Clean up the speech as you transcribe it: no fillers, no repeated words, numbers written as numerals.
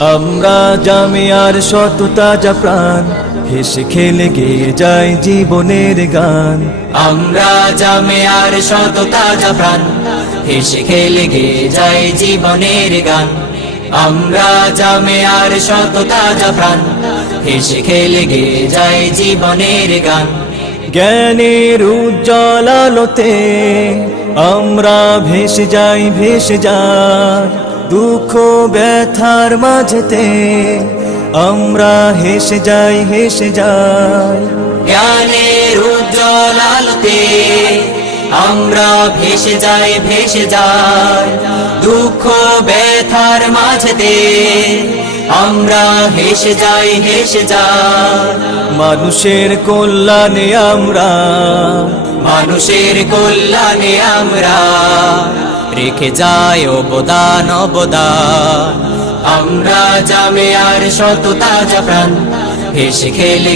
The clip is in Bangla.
আমরা জামিয়ার শত তাজা প্রাণ, হেসে খেলে গেয়ে যায় জীবনের গান। আমরা জামিয়ার শত তাজা প্রাণ, হেসে খেলে গেয়ে যায় জীবনের গান। আমরা জামিয়ার শত তাজা প্রাণ, হেসে খেলে গেয়ে যায় জীবনের গান। জ্ঞানের উজ্জ্বল আলোতে আমরা ভেসে যাই, ভেসে যাই দুঃখ ব্যথার মাঝেতে আমরা হেসে যাই, হেসে যাই। জ্ঞানের উজ্জ্বল আলোতে আমরা ভেসে যাই, ভেসে যাই দুঃখ ব্যথার মাঝেতে আমরা হেসে যাই, হেসে যাই। মানুষের কল্যাণে আমরা, মানুষের কল্যাণে আমরা রেখে যাই অবদান, অবদান। আমরা জামিয়ার শত তাজা প্রাণ, হেসে খেলে